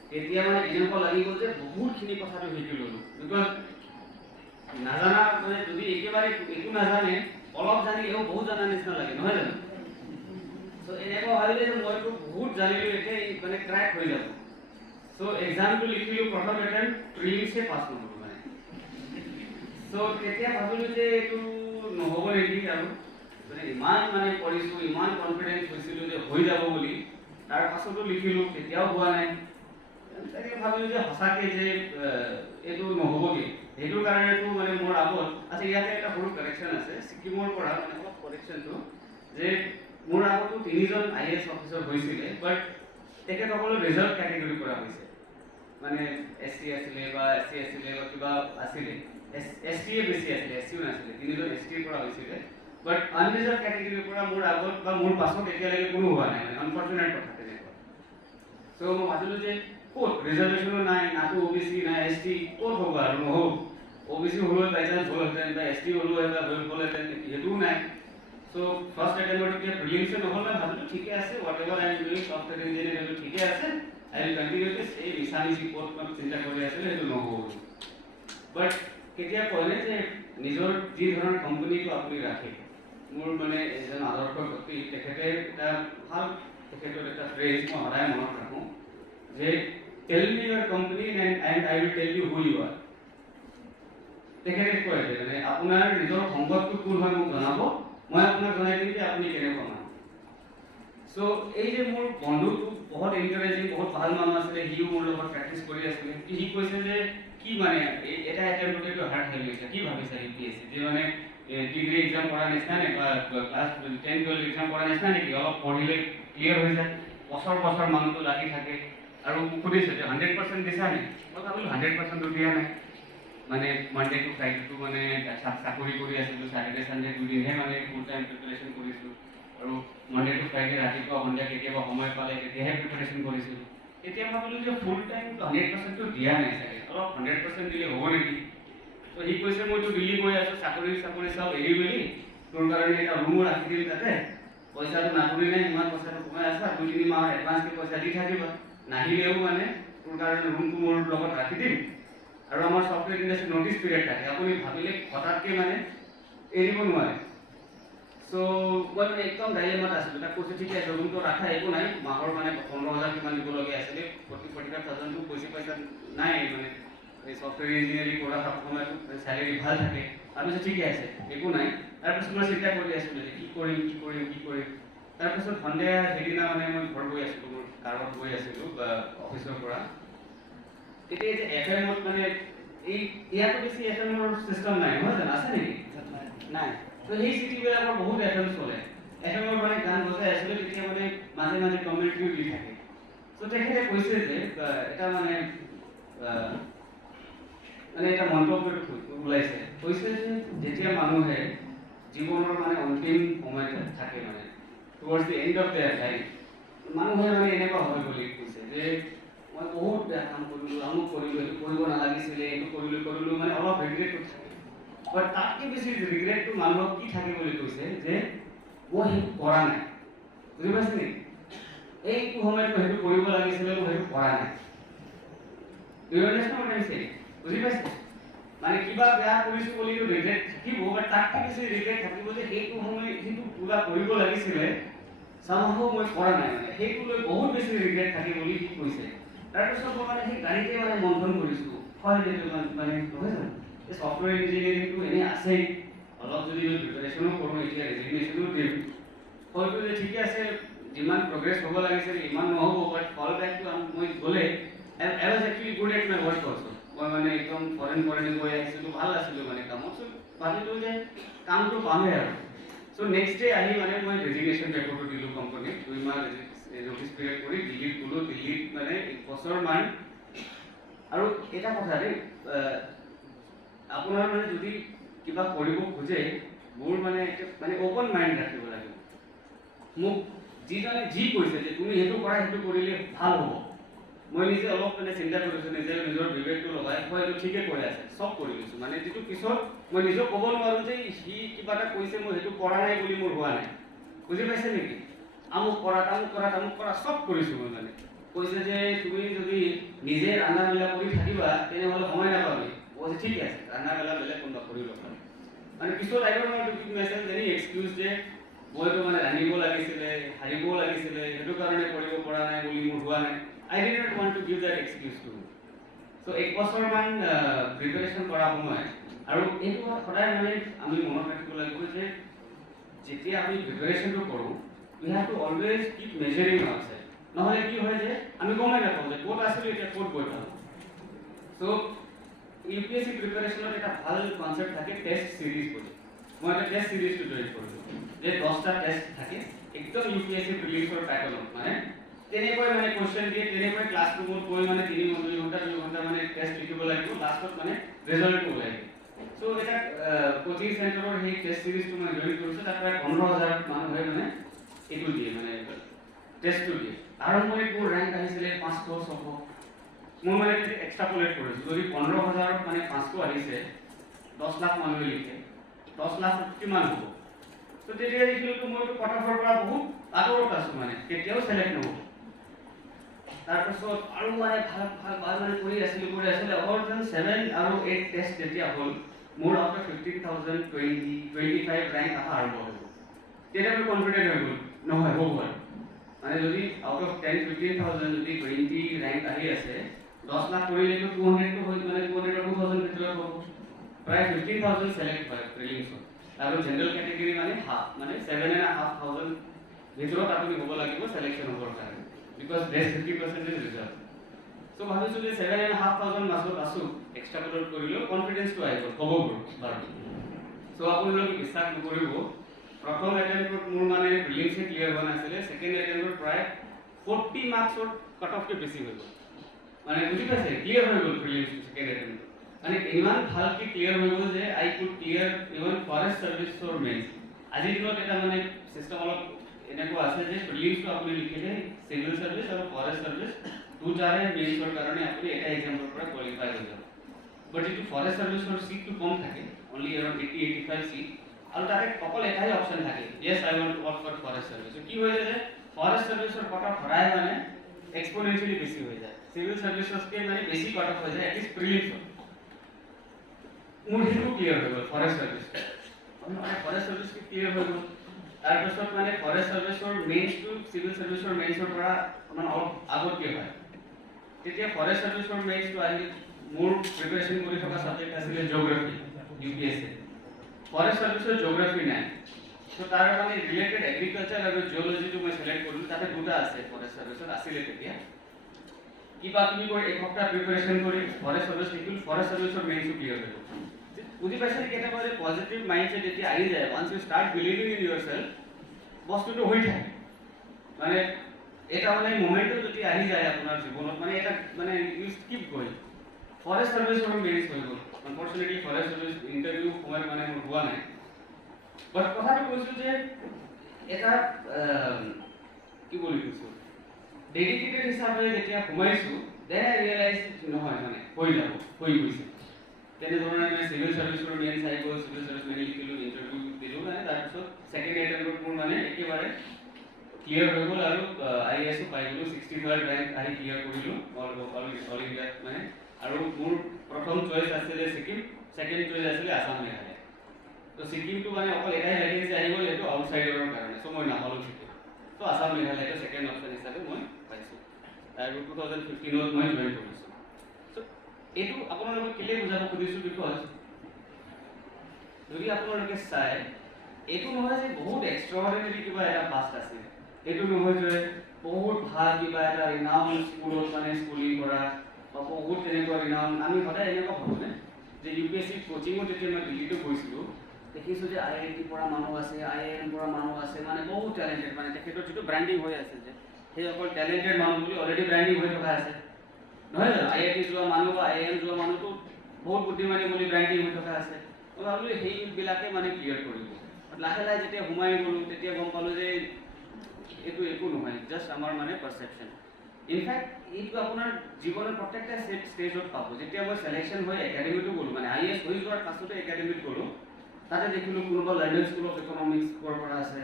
তেতিয়া মানে এনেকুৱা লাগি গ'ল যে বহুতখিনি কথাটো শিকি ল'লোঁ বিকজ নাজানা মানে যদি একেবাৰে একো নাজানে অলপ জানিলেও বহুত জনাৰ নিচিনা লাগে নহয় জানো চ' এনেকুৱা ভাবিলে যে মইতো বহুত জানিলোঁ এতিয়া মানে ক্ৰেক হৈ যাব চ' এক্সামটো লিখিলোঁ প্ৰথম এটেম্প প্ৰিলিমছে পাছ নহ'লোঁ মানে চ' তেতিয়া ভাবিলোঁ যে এইটো নহ'ব নেকি আৰু মানে ইমান মানে পঢ়িছোঁ ইমান কনফিডেঞ্চ হৈছিলোঁ যে হৈ যাব বুলি তাৰ পাছতো লিখিলোঁ তেতিয়াও হোৱা নাই তাকে ভাবিলোঁ যে সঁচাকৈ যে এইটো নহ'বগৈ সেইটো কাৰণেতো মানে মোৰ আগত আচ্ছা ইয়াতে এটা সৰু কাৰেকশ্যন আছে ছিকিমৰ পৰা মানে অলপ কাৰেকশ্যনটো যে মোৰ আগতো 3জন IAS অফিচাৰ হৈছিলে বাট তেখেতসকলৰ ৰিজাল্ট কেটেগৰী কৰা হৈছে মানে SC আছিলে বা SC আছিলে বা কিবা আছিলে ST বেছি আছিলে SCও নাছিলে 3জন ST পৰা হৈছিলে বাট আনৰিজাৰ্ভ কেটেগৰীৰ পৰা মোৰ আগত বা মোৰ পাছত এতিয়ালৈকে কোনো হোৱা নাই মানে আনফৰ্চুনেট কথা তেনেকুৱা চ' মই ভাবিলোঁ যে ক'ত ৰিজাৰ্ভেশ্যনো নাই নাতো OBC নাই ST ক'ত হ'ব আৰু নহ'ব OBC হ'লেও বাই চান্স হ'লহেঁতেন বা ST হ'লহেঁতেন সেইটোও নাই চ' ফাৰ্ষ্ট এটেম্পত এতিয়া প্ৰিলিমছে নহ'ল মই ভাবিলোঁ ঠিকে আছে what ever I am doing software engineer এইটো ঠিকে আছে আই উইল কণ্টিনিউ দিছ এই মিছামিছি ক'ত মই চিন্তা কৰি আছিলোঁ সেইটো নহ'ব বাট কেতিয়া ক'লে যে নিজৰ যি ধৰণৰ কোম্পানীটো আপুনি ৰাখে মোৰ মানে এজন আদৰ্শ ব্যক্তি তেখেতে এটা ভাল তেখেতৰ এটা ফ্ৰেজ মই সদায় মনত ৰাখোঁ যে tell me Euro company and I will tell you who you R তেখেতে কয় যে মানে আপোনাৰ নিজৰ সংগতটো কোন হয় মোক জনাব মই আপোনাক জনাই দিম যে আপুনি কেনেকুৱা মানুহ চ' এই যে মোৰ বন্ধুটো বহুত এনকাৰেজিং বহুত ভাল মানুহ আছিলে সিও মোৰ লগত প্ৰেক্টিচ কৰি আছিলে সি কৈছে যে কি মানে এটা এটেম্পটে হাৰ্ড হেৰি হৈছে কি ভাবিছে UPSC যে মানে ডিগ্ৰী এক্সাম কৰা নিচিনা নে বা ক্লাছ 10-12 এক্সাম কৰা নিচিনা নেকি অলপ পঢ়িলে ক্লিয়াৰ হৈ যায় বছৰ মানুহটো লাগি থাকে আৰু সুধিছে যে 100% দিছা নে মই ভাবিলোঁ 100%টো দিয়া নাই মানে মানডে টু ফ্ৰাইডেটো মানে চাকৰি কৰি আছিলোঁ ছেটাৰডে ছানডে দুদিনহে মানে ফুল টাইম প্ৰিপাৰেশ্যন কৰিছোঁ আৰু মানডে টু ফ্ৰাইডে ৰাতিপুৱা সন্ধিয়া কেতিয়াবা সময় পালে তেতিয়াহে প্ৰিপাৰেশ্যন কৰিছিলোঁ এতিয়া ভাবিলোঁ যে ফুল টাইম 100%টো দিয়া নাই চাগে অলপ 100% দিলে হ'ব নেকি তো সি কৈছে মইতো দিল্লী গৈ আছোঁ চাকৰি চব এৰি মেলি তোৰ কাৰণে এটা ৰুমো ৰাখি দিম তাতে পইচাটো নাটনি নাই ইমান পইচাটো কমাই আছা 2-3 মাহৰ এডভান্সকে পইচা দি থাকিবা নাহিলেও মানে তোৰ কাৰণে ৰুমটো মোৰ লগত ৰাখি দিম আৰু আমাৰ ছফ্টৱেৰ ইণ্ডাষ্ট্ৰী নটিছ পিৰিয়ড থাকে আপুনি ভাবিলে হঠাৎকৈ মানে এৰিব নোৱাৰে চ' মই মানে একদম ডাইলেমাত আছিলোঁ তাক কৈছোঁ ঠিকে আছে ৰুমটো ৰাখা একো নাই মাহৰ মানে 15,000 কিমান দিবলগীয়া আছিলে 45,000টো পইচা নাই মানে এই ছফ্টৱেৰ ইঞ্জিনিয়াৰিং কৰা সময়তো চেলেৰি ভাল থাকে তাৰপিছত ঠিকে আছে একো নাই তাৰপিছত মই চিন্তা কৰি আছিলোঁ যে কি কৰিম তাৰপিছত সন্ধিয়া সেইদিনা মানে মই ঘৰ গৈ আছিলোঁ মোৰ কাৰত গৈ আছিলোঁ বা অফিচৰ পৰা তেতিয়া যে FM-ত মানে এই ইয়াতো বেছি FM-ৰ চিষ্টেম নাই নহয় জানো আছে নেকি নাই তো সেই চিটিবিলাকৰ বহুত FM চলে FM-ৰ মানে গান বজাই আছিলে তেতিয়া মানে মাজে কমেণ্ট্ৰিও দি থাকে চ' তেখেতে কৈছে যে এটা মানে এটা মন্তব্য ওলাইছে কৈছে যে যেতিয়া মানুহে জীৱনৰ মানে অন্তিম সময়ত থাকে মানে towards the end of there life মানুহে মানে এনেকুৱা হয় বুলি কৈছে যে মই বহুত বেয়া কাম কৰিলোঁ আমুক কৰিলোঁ এইটো কৰিব নালাগিছিলে এইটো কৰিলোঁ মানে অলপ ৰিগ্ৰেটটো থাকে বাট তাতকৈ বেছি ৰিগ্ৰেটটো মানুহক কি থাকে বুলি কৈছে যে মই সেইটো কৰা নাই বুজি পাইছে নেকি এইটো সময়ত মই সেইটো কৰিব লাগিছিলে মই সেইটো কৰা নাই do you understand what I am saying? বুজি পাইছে? মানে কিবা বেয়া কৰিছোঁ বুলি ৰিগ্ৰেট থাকিব, বাট তাতকৈ বেছি ৰিগ্ৰেট থাকিব যে সেইটো সময় সেইটো পুৰা কৰিব লাগিছিলে চামহাও মই কৰা নাই, মানে সেইটো লৈ বহুত বেছি ৰিগ্ৰেট থাকে বুলি সি কৈছে। তাৰপিছত মই মানে সেই গাড়ীতে মানে মন্থন কৰিছোঁ, হয় মানে নহয় জানো এই ছফ্টৱেৰ ইঞ্জিনিয়াৰিংটো এনেই আছেই, অলপ যদি মই প্ৰিপাৰেশ্যনো কৰোঁ, এতিয়া ৰেজিগনেশ্যনো দিম, হয়তো যে ঠিকে আছে যিমান প্ৰগ্ৰেছ হ'ব লাগিছিল ইমান নহ'ব, বাট ফল বেকটো মই গ'লে I was actually good at my work also. মই মানে একদম ফৰেন গৈ আহিছিলোঁ, ভাল আছিলোঁ মানে কামত, চ' ভাবিলোঁ যে কামটো পামেই আৰু। চ' নেক্সট ডে আহি মানে মই ৰেজিগনেশ্যন পেপাৰটো দিলোঁ কোম্পানীত, 2 মাহ নটিছ পিৰিয়ড কৰি দিল্লীত গ'লোঁ। দিল্লীত মানে 1 বছৰমান। আৰু এটা কথা দেই, আপোনাৰ মানে যদি কিবা কৰিব খোজে মোৰ মানে অ'পন মাইণ্ড ৰাখিব লাগিব। মোক যিজনে যি কৈছে যে তুমি সেইটো কৰা, সেইটো কৰিলে ভাল হ'ব, মই নিজে অলপ মানে চিন্তা কৰিছোঁ, নিজে নিজৰ বিবেকটো লগাই মই এইটো ঠিকে কৈ আছে, চব কৰি লৈছোঁ। মানে যিটো পিছত মই নিজেও ক'ব নোৱাৰোঁ যে সি কিবা এটা কৈছে মই সেইটো কৰা নাই বুলি মোৰ হোৱা নাই। বুজি পাইছে নেকি? আমুক কৰা চব কৰিছোঁ মই। মানে কৈছে যে তুমি যদি নিজে ৰান্ধা মেলা কৰি থাকিবা তেনেহ'লে সময় নাপাবি। কৈছে ঠিক আছে, ৰান্ধা মেলা বেলেগ কোনোবা কৰি ল'ব। মানে পিছত I don't want to give myself any excuse যে মইতো মানে ৰান্ধিব লাগিছিলে, হাৰিবও লাগিছিলে, সেইটো কাৰণে কৰিব পৰা নাই বুলি মোৰ হোৱা নাই। I did not want to give that excuse to him. So 1 বছৰমান প্ৰিপাৰেশ্যন কৰা সময়, আৰু এইটো সদায় মানে আমি মনত ৰাখিব লাগিব যে যেতিয়া আমি প্ৰিপাৰেশ্যনটো কৰোঁ we have to always keep measuring ourselves. নহ'লে কি হয় যে আমি গমেই নাপাওঁ যে ক'ত আছিলোঁ এতিয়া ক'ত গৈ পালোঁ। চ' UPSC প্ৰিপাৰেশ্যনত এটা ভাল কনচেপ্ট থাকে টেষ্ট চিৰিজ বুলি। মই এটা টেষ্ট চিৰিজটো জইন কৰিলোঁ, যে 10টা টেষ্ট থাকে একদম UPSC প্ৰিলিমছৰ পেটাৰ্ণত। মানে তেনেকৈ মানে কুৱেশ্যন দিয়ে, তেনেকৈ ক্লাছৰুমত গৈ মানে 2 ঘণ্টা মানে টেষ্ট লিখিব লাগিব, লাষ্টত মানে ৰিজাল্টটো ওলাই দিয়ে। চ' এটা কোচিং চেণ্টাৰৰ সেই টেষ্ট চিৰিজটো মই জইন কৰিছোঁ, তাত প্ৰায় 15,000 মানুহে মানে এইটো দিয়ে, মানে টেষ্টটো দিয়ে। আৰম্ভণিত মোৰ ৰেংক আহিছিলে 500, 600। মই মানে এক্সট্ৰাপোলেট কৰিছোঁ, যদি 15,000ত মানে 500 আহিছে, 10 লাখ মানুহে লিখে, 10 লাখ কিমান হ'ব? ত' তেতিয়া দেখিলোঁ মইতো কটকৰ পৰা বহুত আঁতৰত আছোঁ, মানে কেতিয়াও চিলেক্ট নহ'ব। তাৰপিছত আৰু মানে ভাল মানে কৰি আছিলোঁ। অভাৰ যেন 7 আৰু 8 টেষ্ট যেতিয়া হ'ল, মোৰ আউট অফ 15,000 25 ৰেংক অহা আৰম্ভ হৈ গ'ল। তেতিয়া মই কনফিডেণ্ট হৈ গ'ল, নহয় হ'ব আৰু। মানে যদি আউট অফ 10-15,000 যদি 20 ৰেংক আহি আছে, 10 লাখ কৰিলেতো 200টো হৈ মানে 200 or 2,000 ভিতৰত হ'ব। প্ৰায় 15,000 চিলেক্ট হয় প্ৰিলিমছত, আৰু জেনেৰেল কেটেগৰী মানে হাফ, মানে 7,500 ভিতৰত আপুনি হ'ব লাগিব চিলেকশ্যন হ'বৰ কাৰণে, বিকজ বেষ্ট 50% ইজ ৰিজাৰ্ভ। চ' ভাবিছোঁ যে 7,500 মাছত আছোঁ, এক্সট্ৰাপোলেট কৰিলেও কনফিডেন্সটো আহিব, হ'ব বাৰু। চ' আপোনালোকে বিশ্বাস নকৰিব, প্ৰথম এটেম্পটত মোৰ মানে প্ৰিলিমছে ক্লিয়াৰ হোৱা নাছিলে, ছেকেণ্ড এটেম্পটত প্ৰায় 40 মাৰ্কছৰ কাট অফকৈ বেছি হৈ গ'ল। মানে বুজি পাইছে, ক্লিয়াৰ হৈ গ'ল প্ৰিলিমছটো ছেকেণ্ড এটেম্পটত। মানে ইমান ভালকৈ ক্লিয়াৰ হৈ গ'ল যে I could clear even forest ছাৰ্ভিচৰ মেইনছ। আজিৰ দিনত এটা মানে চিষ্টেম অলপ এনেকুৱা আছে যে প্ৰিলিমছটো আপুনি লিখিলে চিভিল ছাৰ্ভিচ আৰু ফৰেষ্ট ছাৰ্ভিচ দুটাৰে মেইনছৰ কাৰণে আপুনি এটা এক্সামৰ পৰা কোৱালিফাই হৈ যাব। বাট যিটো ফৰেষ্ট ছাৰ্ভিচৰ চিটটো কম থাকে, অনলি এৰাউণ্ড 80-85 চিট, আৰু তাতে অকল এটাই অপশ্যন থাকে, yes I want to work for forest service. কি হৈ যায় যে ফৰেষ্ট ছাৰ্ভিচৰ কাট অফ সদায় মানে এক্সপনেনচিয়েলি বেছি হৈ যায়, চিভিল ছাৰ্ভিচতকৈ মানে বেছি কাট অফ হৈ যায় এটলিষ্ট প্ৰিলিমছত। মোৰ সেইটো ক্লিয়াৰ হৈ গ'ল ফৰেষ্ট ছাৰ্ভিচ, ফৰেষ্ট ছাৰ্ভিচটো ক্লিয়াৰ হৈ গ'ল। তাৰপিছত মানে ফৰেষ্ট ছাৰ্ভিচৰ মেইনছটো চিভিল ছাৰ্ভিচৰ মেইনছৰ পৰা মানে অলপ আগতকৈ হয়। তেতিয়া ফৰেষ্ট ছাৰ্ভিচৰ মেইনছটো আহি মোৰ প্ৰিপাৰেশ্যন কৰি থকা ছাবজেক্ট আছিলে জিঅ'গ্ৰাফী, UPSC। ফৰেষ্ট ছাৰ্ভিচৰ জিঅ'গ্ৰাফী নাই, চ' তাৰ মানে ৰিলেটেড এগ্ৰিকালচাৰ আৰু জিঅ'লজিটো মই চিলেক্ট কৰিলোঁ। তাতে দুটা আছে ফৰেষ্ট ছাৰ্ভিচত, আছিলে তেতিয়া। কিবা কিবি কৰি এসপ্তাহ প্ৰিপাৰেশ্যন কৰি ফৰেষ্ট ছাৰ্ভিচ লিখিলোঁ, ফৰেষ্ট ছাৰ্ভিচৰ মেইনছটো ক্লিয়াৰ হৈ গ'ল। বুজি পাইছে কেতিয়াবা যে পজিটিভ মাইণ্ডছেট যেতিয়া আহি যায়, once you start believing in yourself, বস্তুটো হৈ থাকে। মানে এটা মানে মোমেণ্টটো যদি আহি যায় আপোনাৰ জীৱনত, মানে এটা মানে ইউ কিপ গ'য়িং। ফৰেষ্ট ছাৰ্ভিচৰ মেইনছ হৈ গ'ল। আনফৰ্চুনেটলি ফৰেষ্ট ছাৰ্ভিচ ইণ্টাৰভিউ সময়ত মানে মোৰ হোৱা নাই। বাট কথাটো কৈছোঁ যে এটা কি বুলি কৈছোঁ, ডেডিকেটেড হিচাপে যেতিয়া সোমাইছোঁ, দেন আই ৰিয়েলাইজ নহয় মানে হৈ যাব, হৈ গৈছে। তেনেধৰণে মানে চিভিল ছাৰ্ভিচৰ মেইনছ আহি গ'ল, চিভিল ছাৰ্ভিচ মেইন লিখিলোঁ, ইণ্টাৰভিউ দিলোঁ, মানে তাৰপিছত ছেকেণ্ড এটেম্পটত মোৰ মানে একেবাৰে ক্লিয়াৰ হৈ গ'ল, আৰু IAS পাই গ'লোঁ, 63rd ৰেংক আহি ক্লিয়াৰ কৰিলোঁ অল ইণ্ডিয়াত, মানে আৰু মোৰ প্ৰথম চইচ আছিলে ছিকিম, ছেকেণ্ড চইচ আছিলে আসাম মেঘালয়। তো ছিকিমটো মানে অকল এটাই ভেকেঞ্চি আহি গ'ল, এইটো আউটছাইডৰ কাৰণে, চ' মই নাপালোঁ ছিকিম। চ' আসাম মেঘালয়টো ছেকেণ্ড অপশ্যন হিচাপে মই পাইছোঁ আৰু 2015 মই জইন কৰিছোঁ। চ' এইটো আপোনালোকক কেলৈ বুজাব খুজিছোঁ, বিকজ যদি আপোনালোকে চায় এইটো নহয় যে বহুত এক্সট্ৰাঅৰ্ডিনেৰী কিবা এটা পাষ্ট আছে, এইটো নহয় যে বহুত ভাল কিবা এটা ৰিনাউন স্কুলত মানে স্কুলিং কৰা বা বহুত তেনেকুৱা ৰিনাউন। আমি সদায় এনেকুৱা ভাবোঁ যে UPSC কোচিঙত যেতিয়া মই দিল্লীতো গৈছিলোঁ, দেখিছোঁ যে IIT পৰা মানুহ আছে, IIM পৰা মানুহ আছে, মানে বহুত টেলেণ্টেড, মানে তেখেতৰ যিটো ব্ৰেণ্ডিং হৈ আছে যে সেই অকল টেলেণ্টেড মানুহ বুলি অলৰেডি ব্ৰেণ্ডিং হৈ থকা আছে, নহয় জানো? IIT যোৱা মানুহ বা IIM যোৱা মানুহটো বহুত বুদ্ধিমানী বুলি ব্ৰেণ্ডিং হৈ থকা আছে। মই ভাবিলোঁ সেইবিলাকে মানে ক্লিয়াৰ কৰিব। লাহে লাহে যেতিয়া সোমাই গ'লোঁ তেতিয়া গম পালোঁ যে এইটো একো নহয়, জাষ্ট আমাৰ মানে পাৰচেপশ্যন। ইনফেক্ট এইটো আপোনাৰ জীৱনৰ প্ৰত্যেকটা ষ্টেজত পাব। যেতিয়া মই চিলেকশ্যন হৈ একাডেমিটো গ'লোঁ, মানে IAS হৈ যোৱাৰ পাছতে একাডেমিত গ'লোঁ, তাতে দেখিলোঁ কোনোবা লণ্ডন স্কুল অফ ইকনমিক্সৰ পৰা আছে,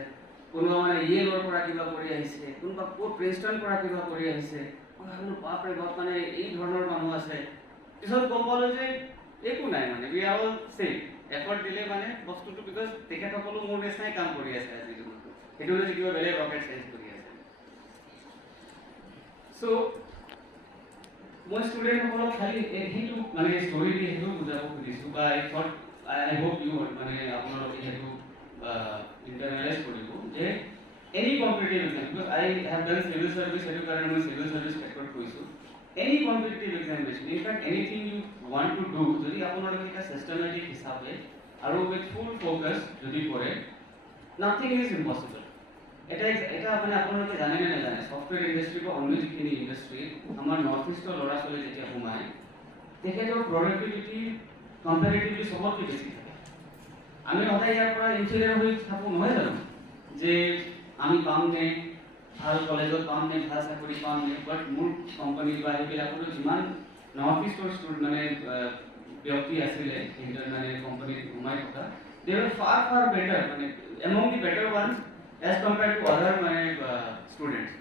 কোনোবা মানে ইয়েলৰ পৰা কিবা কৰি আহিছে, কোনোবা ক'ত প্ৰিন্সটন পৰা কিবা কৰি আহিছে। মই ভাবিলোঁ বাপৰে বাপ, মানে এই ধৰণৰ মানুহ আছে। পিছত গম পালোঁ যে একো নাই, মানে we are all same. Effort দিলে মানে বস্তুটো, বিকজ তেখেতসকলো মোৰ নিচিনাই কাম কৰি আছে আজি দিনতো, সেইটো নহয় যে কিবা বেলেগ ৰকেট চাইন্স কৰি আছে। চ' মই ষ্টুডেণ্টসকলক খালি সেইটো মানে ষ্টৰি দি সেইটো বুজাব খুজিছোঁ, বা আই হোপ ইউ মানে আপোনালোকে সেইটো ইণ্টাৰনেলাইজ কৰিব যে any competitive exam, because I have done civil service, সেইটো কাৰণে মই চিভিল চাৰ্ভিছ ছেক্টৰত কৈছোঁ। Any competitive examination, in fact anything you want to do, যদি আপোনালোকে এটা চিষ্টেমেটিক হিচাপে আৰু উইথ ফুল ফ'কাছ যদি কৰে, নাথিং ইজ ইম্পচিবল। এটা মানে আপোনালোকে জানে নে নাজানে, ছফ্টৱেৰ ইণ্ডাষ্ট্ৰি বা অন্য যিখিনি ইণ্ডাষ্ট্ৰি আমাৰ নৰ্থ ইষ্টৰ ল'ৰা ছোৱালী যেতিয়া সোমায়, তেখেতৰ প্ৰডাক্টিভিটি কম্পেৰেটিভলি চবতকৈ বেছি থাকে। আমি সদায় ইয়াৰ পৰা ইনফিৰিয়াৰ হৈ থাকোঁ, নহয় জানো? যে আমি পাম নে, ভাল কলেজত পাম নে, ভাল চাকৰি পাম নে, বাট মোৰ কোম্পানী বা সেইবিলাকতো যিমান নৰ্থ ইষ্টৰ মানে ব্যক্তি আছিলে সিহঁতৰ মানে কোম্পানীত সোমাই থকা, দে আৰ ফাৰ বেটাৰ, মানে among the better ones as compare to other মানে ষ্টুডেণ্টছ।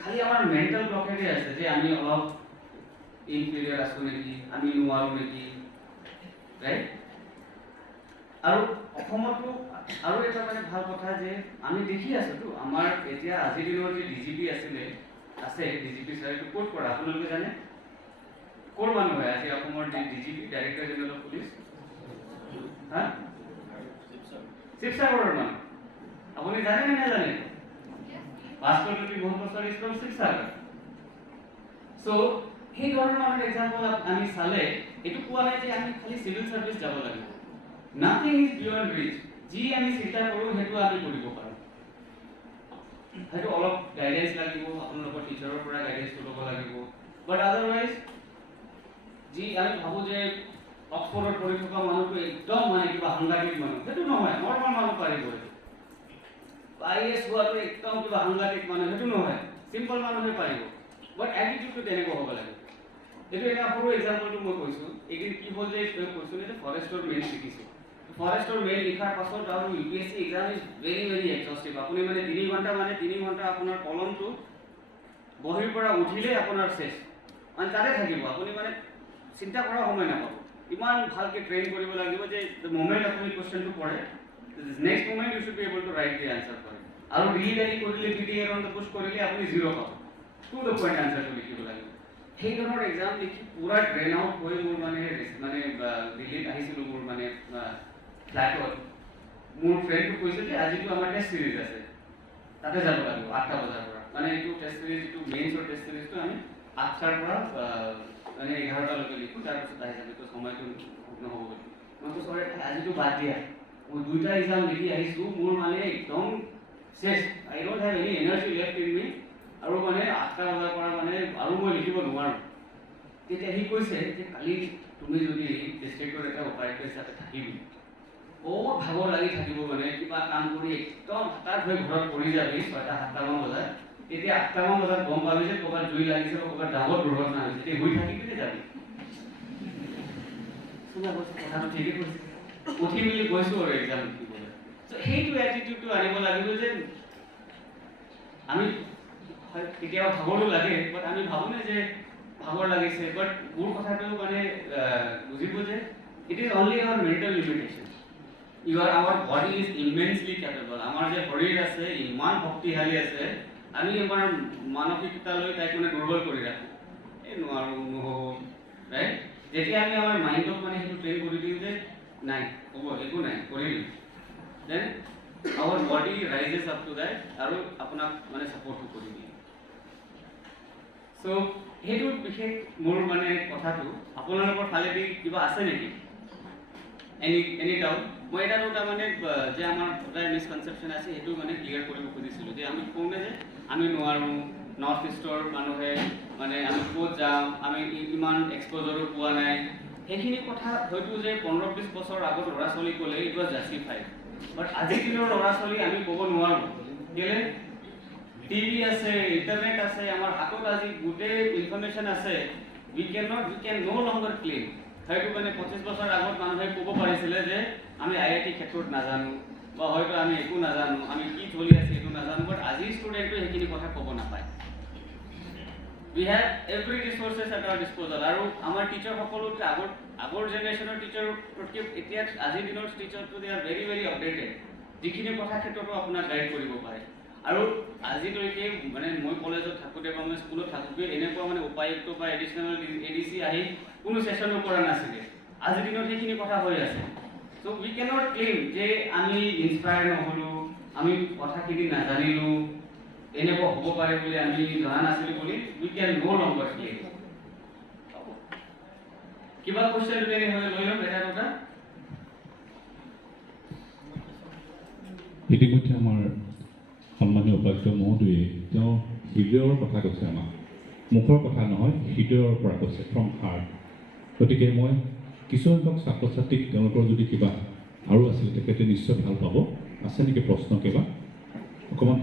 খালি আমাৰ মেণ্টেল ব্লকেজে আছে যে আমি অলপ ইনফিৰিয়াৰ আছোঁ নেকি, আমি নোৱাৰোঁ নেকি, ৰাইট? আৰু অসমতো আৰু এটা মানে ভাল কথা যে আমি দেখি আছোঁতো, আমাৰ এতিয়া আজিৰ দিনৰ যে DGP আছিলে, আছে DGP ছাৰ, এইটো ক'ত কৰা আপোনালোকে জানে? ক'ৰ মানুহ হয় আজি অসমৰ DGP, director general of police? হা? শিৱসাগৰৰ মানুহ। আপুনি জানে নে নাজানে? Bhaskar Jyoti Mohapatra is from Sivasagar. চ' সেই ধৰণৰ আমাৰ এক্সাম্পল আমি চালে এইটো কোৱা নাই যে আমি খালি চিভিল চাৰ্ভিচ যাব লাগিব। Nothing is beyond reach. যি আমি চিন্তা কৰোঁ সেইটো আমি কৰিব পাৰোঁ। সেইটো অলপ গাইডেঞ্চ লাগিব, আপোনালোকৰ টিচাৰৰ পৰা গাইডেঞ্চটো ল'ব লাগিব। বাট আদাৰৱাইজ যি আমি ভাবোঁ যে অক্সফৰ্ডত পঢ়ি থকা মানুহটো একদম মানে কিবা সাংঘাতিক মানুহ, সেইটো নহয়, নৰ্মেল মানুহ পাৰিব। IAS হোৱাটো একদম কিবা সাংঘাতিক মানুহ, সেইটো নহয়, চিম্পল মানুহে পাৰিব। বাট এটিটিউডটো তেনেকুৱা হ'ব লাগে। এইটো এটা সৰু এক্সাম্পলটো মই কৈছোঁ। এইদিন কি হ'ল যে কৈছোঁ যে ফৰেষ্টৰ মেইন শিকিছোঁ। ফৰেষ্টৰ মেইন লিখাৰ পাছত আৰু UPSC exam is very very এক্সস্টিভ। আপুনি মানে 3 ঘণ্টা আপোনাৰ কলমটো বহীৰ পৰা উঠিলে আপোনাৰ শেষ, মানে তাতে থাকিব, আপুনি মানে চিন্তা কৰাৰ সময় নাপাব। ইমান ভালকৈ ট্ৰেইন কৰিব লাগিব যে দ্য মোমেণ্ট আপুনি কুৱেশ্যনটো পঢ়ে, next moment you should be able to write the answer for it. আৰু ডিলিটালি কৰিলে PDA অন দ্য পুছ কৰিলে আপুনি 0 পাব, টু দ্য পইণ্ট আনচাৰটো লিখিব লাগিব। সেই ধৰণৰ এক্সাম লিখি পুৰা ড্ৰেইন আউট হৈ মোৰ মানে দিল্লীত আহিছিলোঁ, মোৰ মানে ফ্লাইটত মোৰ ফ্ৰেণ্ডটো কৈছে যে আজিতো আমাৰ টেষ্ট চিৰিজ আছে, তাতে যাব লাগিব 8টা বজাৰ পৰা। মানে এইটো টেষ্ট চিৰিজ, যিটো মেইনছৰ টেষ্ট চিৰিজটো আমি 8টাৰ পৰা মানে 11টালৈকে লিখোঁ, তাৰপিছত আহি যাব, তো সময়টো নহ'ব বুলি। মইতো চৰে আজিতো বাদ দিয়া, মই 2টা এক্সাম লিখি আহিছোঁ, মোৰ মানে একদম শেষ, I don't have any energy left in me. আৰু মানে 8টা বজাৰ পৰা মানে আৰু মই লিখিব নোৱাৰোঁ। তেতিয়া সি কৈছে যে কালি তুমি যদি ডিষ্ট্ৰিক্টৰ এটা উপায়ুক্ত হিচাপে থাকিবি, বহুত ভাগৰ লাগি থাকিব, মানে কিবা কাম কৰি একদম হঠাৎ হৈ ঘৰত পৰি যাবি 6টা-7টামান বজাত, তেতিয়া 8টামান বজাত গম পাবি যে ক'ৰবাত জুই লাগিছে বা ক'ৰবাত ডাঙৰ দুৰ্ঘটনা হৈছে, তেতিয়া শুই থাকি পিনে যাবি। কথাটো ঠিকেই কৈছে, উঠি মেলি গৈছোঁ আৰু এক্সাম লিখিবলৈ। চ' সেইটো এটিটিউডটো আনিব লাগিব যে আমি কেতিয়াবা ভাগৰো লাগে, বাট আমি ভাবোঁ নে যে ভাগৰ লাগিছে বাট মোৰ কথাটো মানে বুজিব যে it is only our mental limitation our body is immensely capable আমাৰ যে শৰীৰ আছে ইমান শক্তিশালী আছে আমি আমাৰ মানসিকতালৈ তাইক মানে দুৰ্বল কৰি ৰাখোঁ এই নোৱাৰোঁ নহ'ব ৰাইট যেতিয়া আমি আমাৰ মাইণ্ডক মানে সেইটো ট্ৰেইন কৰি দিওঁ যে নাই হ'ব একো নাই কৰিম then our body rises up to that আৰু আপোনাক মানে ছাপৰ্টটো কৰি দিয়ে চ' সেইটো বিশেষ মোৰ মানে কথাটো আপোনালোকৰ ফালেদি কিবা আছে নেকি এনি ডাউট মই এটা দুটা মানে যে আমাৰ সদায় মিছকনচেপশ্যন আছে সেইটো মানে ক্লিয়াৰ কৰিব খুজিছিলোঁ যে আমি কওঁ যে আমি নোৱাৰোঁ নৰ্থ ইষ্টৰ মানুহে মানে আমি ক'ত যাম আমি ইমান এক্সপ'জাৰো পোৱা নাই সেইখিনি কথা হয়তো যে 15-20 বছৰ আগত ল'ৰা ছোৱালী ক'লে ইট ৱাজ জাষ্টিফাইড বাট আজিৰ দিনৰ ল'ৰা ছোৱালী আমি ক'ব নোৱাৰোঁ কেলে টিভি আছে ইণ্টাৰনেট আছে আমাৰ হাতত আজি গোটেই ইনফৰমেশ্যন আছে উই কেন ন' লংগাৰ ক্লেইম হয়তো মানে 25 বছৰ আগত মানুহে ক'ব পাৰিছিলে যে আমি IIT ক্ষেত্ৰত নাজানো বা হয়তো আমি একো নাজানো আমি কি চলি আছে এইটো নাজানো বাট আজিৰ ষ্টুডেণ্টে সেইখিনি কথা ক'ব নাপায় we have every resources at our disposal আৰু আমাৰ টিচাৰ সকলোতকৈ আগৰ জেনেৰেশ্যনৰ টিচাৰতকৈ এতিয়া আজিৰ দিনৰ টিচাৰটো দে আৰ ভেৰি আপডেটেড যিখিনি কথা ক্ষেত্ৰতো আপোনাক গাইড কৰিব পাৰে আৰু আজিলৈকে মানে মই কলেজত থাকোঁতে বা মই স্কুলত থাকোঁতে এনেকুৱা মানে উপায়ুক্ত বা এডিশ্যনেল ADC আহি কোনো ছেশ্যনো কৰা নাছিলে আজিৰ দিনত সেইখিনি কথা হৈ আছে চ' উই কেনট ক্লেইম যে আমি ইনস্পায়াৰ নহ'লোঁ আমি কথাখিনি নাজানিলোঁ এনেকুৱা হ'ব পাৰে বুলি আমি জনা নাছিলোঁ বুলি we can no' longer claim কিবা কুৱেশ্যন যদি হ'লে লৈ ল'ম এটা দুটা ইতিমধ্যে আমাৰ সন্মানীয় উপাধ্যক্ষ মহোদয়ে তেওঁ হৃদয়ৰ কথা কৈছে আমাক মুখৰ কথা নহয় হৃদয়ৰ পৰা কৈছে ফ্ৰম হাৰ্ট গতিকে মই কিছুসংখ্যক ছাত্ৰ ছাত্ৰীক তেওঁলোকৰ যদি কিবা আৰু আছিল তেখেতে নিশ্চয় ভাল পাব আছে নেকি প্ৰশ্ন কিবা অকণমান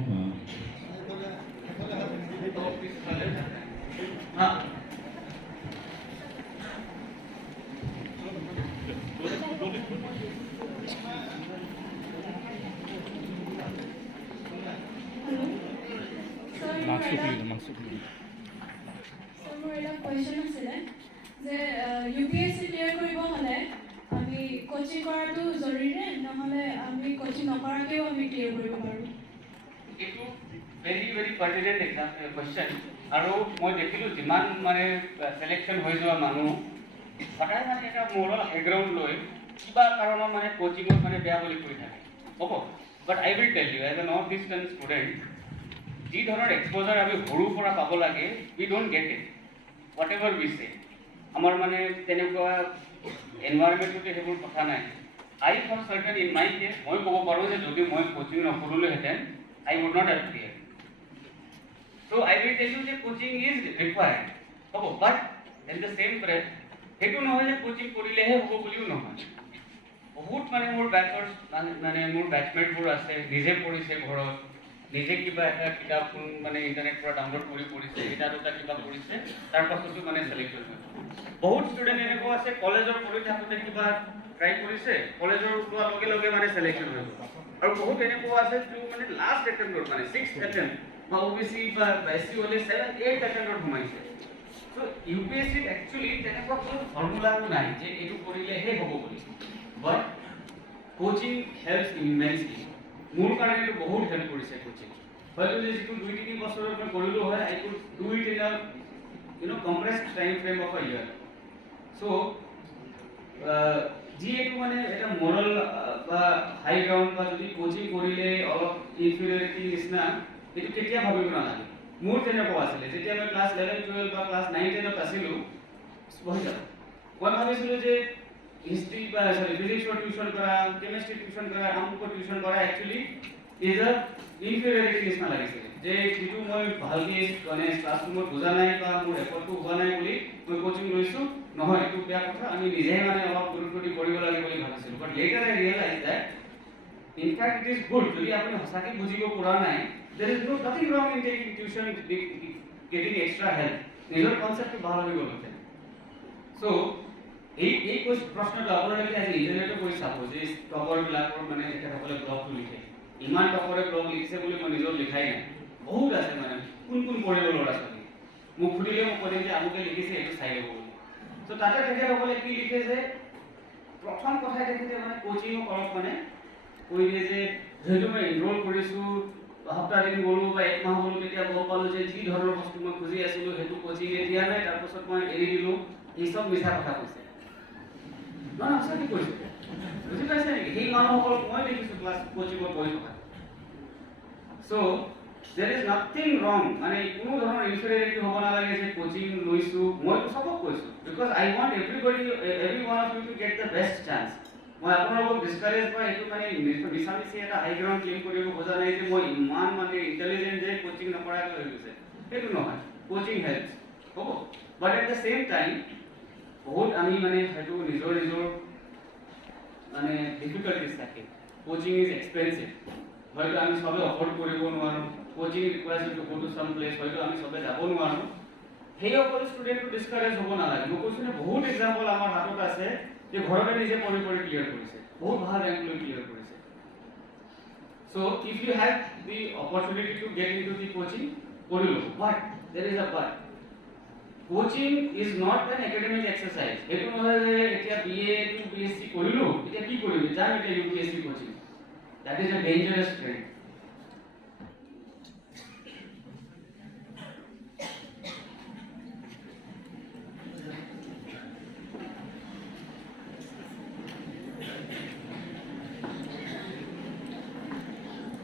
মোৰ এটা কুৱেশ্যন আছিলে যে UPSC ক্লিয়াৰ কৰিব হ'লে আমি কোচিং কৰাটো জৰুৰী নে নহ'লে আমি কোচিং নকৰাকৈও আমি ক্লিয়াৰ কৰিব পাৰোঁ এইটো ভেৰি পাৰ্টিনেণ্ট কুৱেশ্যন আৰু মই দেখিলোঁ যিমান মানে চিলেকশ্যন হৈ যোৱা মানুহ সদায় মানে এটা ম'ৰেল বেকগ্ৰাউণ্ড লৈ কিবা কাৰণত মানে কোচিঙত মানে বেয়া বুলি কৈ থাকে হ'ব but I will tell you as a north eastern student যি ধৰণৰ এক্সপ'জাৰ আমি সৰুৰ পৰা পাব লাগে we don't get it whatever we say আমাৰ মানে তেনেকুৱা এনভাইৰমেণ্টতে সেইবোৰ কথা নাই I for certain in my case মই ক'ব পাৰোঁ যে যদি মই কোচিং নকৰিলোহেঁতেন I would not have clear so' I will tell you যে কোচিং ইজ ৰিকুৱাৰ্ড হ'ব but in the same breath সেইটো নহয় যে কোচিং কৰিলেহে হ'ব বুলিও নহয় বহুত মানে মোৰ বেটছৰ মানে মোৰ বেটছমেটবোৰ আছে নিজে পঢ়িছে ঘৰত নিজে কিবা এটা কিতাপ মানে ইণ্টাৰনেট পৰা ডাউনলোড কৰি পঢ়িছে এটা দুটা কিবা পঢ়িছে তাৰ পাছতো মানে চিলেকশ্যন হয় বহুত ষ্টুডেণ্ট এনেকুৱা আছে কলেজৰ পঢ়ি থাকোঁতে কিবা ট্ৰাই কৰিছে কলেজৰ পোৱাৰ লগে লগে মানে চিলেকশ্যন হৈ গ'ল আৰু বহুত এনেকুৱা আছে যিটো মানে লাষ্ট এটেম্পটত মানে 6th এটেম্পট বা OBC বা SC হ'লে 7th 8th এটেম্পটত সোমাইছে চ' UPSCত একচুৱেলি তেনেকুৱা কোনো ফৰ্মুলাটো নাই যে এইটো কৰিলেহে হ'ব বুলি বাট কোচিং হেল্পছ ইমেন্সলি মোৰ কাৰণে বহুত হেল্প কৰিছে কোচিং হয়তো যে যিটো 2-3 বছৰৰ মই কৰিলোঁ হয় I could do it in a compressed time frame of a year চ' যিহেতু মানে এটা মৰেল বা হাই গ্ৰাউণ্ড বা যদি কোচিং কৰিলে অলপ ইনফিৰিয়ৰিটি নিচিনা সেইটো কেতিয়া ভাবিব নালাগে মোৰ তেনেকুৱা আছিলে যেতিয়া মই ক্লাছ 11-12 বা ক্লাছ 9-10ত আছিলোঁ বহি যাব মই ভাবিছিলোঁ যে হিষ্ট্ৰী বা ফিজিক্সৰ টিউশ্যন কৰা কেমেষ্ট্ৰি টিউশ্যন কৰা আমুকৰ টিউশ্যন কৰা একচুৱেলি ইজ আ ইনফিৰিয়ৰিটি নিচিনা লাগিছিলে যে যিটো মই ভালকৈ মানে ক্লাছৰুমত বুজা নাই বা মোৰ এফৰ্টটো হোৱা নাই বুলি মই কোচিং লৈছোঁ নহয় এইটো বেয়া কথা আমি নিজেই মানে অলপ গুৰুত্ব দি কৰিব লাগে বুলি ভাবিছিলোঁ but later I realise that in fact it is good যদি আপুনি সঁচাকৈ বুজিব পৰা নাই there is nothing wrong in taking tuition getting extra help নিজৰ কনচেপ্টটো ভাল হৈ গ'ল চ' এই প্ৰশ্নটো আপোনালোকে আজি ইণ্টাৰনেটত কৰি চাব যে টপাৰবিলাকৰ মানে তেখেতসকলে ব্লগটো লিখে ইমান টপৰে ব্লগ লিখিছে বুলি মই নিজৰ লিখাই নাই বহুত আছে মানে কোন পঢ়িব ল'ৰা ছোৱালী মোক সুধিলে মোক কৈ দিম যে আমুকে লিখিছে এইটো চাই ল'ব বুলি চ' তাতে তেখেতসকলে কি লিখে যে প্ৰথম কথাই তেখেতে মানে কোচিঙো কৰক মানে কৈ দিয়ে যে যিহেতু মই এনৰোল কৰিছোঁ সপ্তাহ দিন গ'লোঁ বা এক মাহ গ'লোঁ তেতিয়া গম পালোঁ যে যি ধৰণৰ বস্তু মই খুজি আছিলোঁ সেইটো কোচিঙে দিয়া নাই তাৰপাছত মই এৰি দিলোঁ এই চব মিছা কথা কৈছে নহয় সঁচাকৈ কৈছোঁ বুজি পাইছে নেকি সেই মানুহসকলক মই দেখিছোঁ ক্লাছ কোচিঙত পঢ়ি থকা চ' there is nothing wrong মানে কোনো ধৰণৰ ইনফেৰিয়ৰিটি হ'ব নালাগে যে কোচিং লৈছোঁ মইতো চবক কৈছোঁ because I want every one of you to get the best chance মই আপোনালোকক ডিছকাৰেজ বা এইটো মানে মিছামিছি এটা হাই গ্ৰাউণ্ড ক্লেইম কৰিব খোজা নাই যে মই ইমান মানে ইণ্টেলিজেণ্ট যে কোচিং নকৰাকৈ হৈ গৈছে সেইটো নহয় কোচিং হেল্পছ হ'ব but at the same time বহুত আমি মানে হয়তো নিজৰ মানে ডিফিকাল্টিজ থাকে কোচিং ইজ এক্সপেঞ্চিভ হয়তো আমি সবে অফৰ্ড কৰিব নোৱাৰোঁ coaching ৰিকুৱাৰ্ছ to go to some place হয়তো আমি সবে যাব নোৱাৰোঁ সেইসকল ষ্টুডেণ্টটো ডিছকাৰেজ হ'ব নালাগে মই কৈছোঁ নে বহুত এক্সাম্পল আমাৰ হাতত আছে যে ঘৰতে নিজে পঢ়ি ক্লিয়াৰ কৰিছে বহুত ভাল ৰেংক লৈ ক্লিয়াৰ কৰিছে so' if you have the opportunity to get into the coaching কৰি ল'ব but there is a but coaching is not an academic exercise এইটো নহয় যে এতিয়া BA টু BSc কৰিলোঁ এতিয়া কি কৰিবি যাম এতিয়া UPSC coaching that is a dangerous trend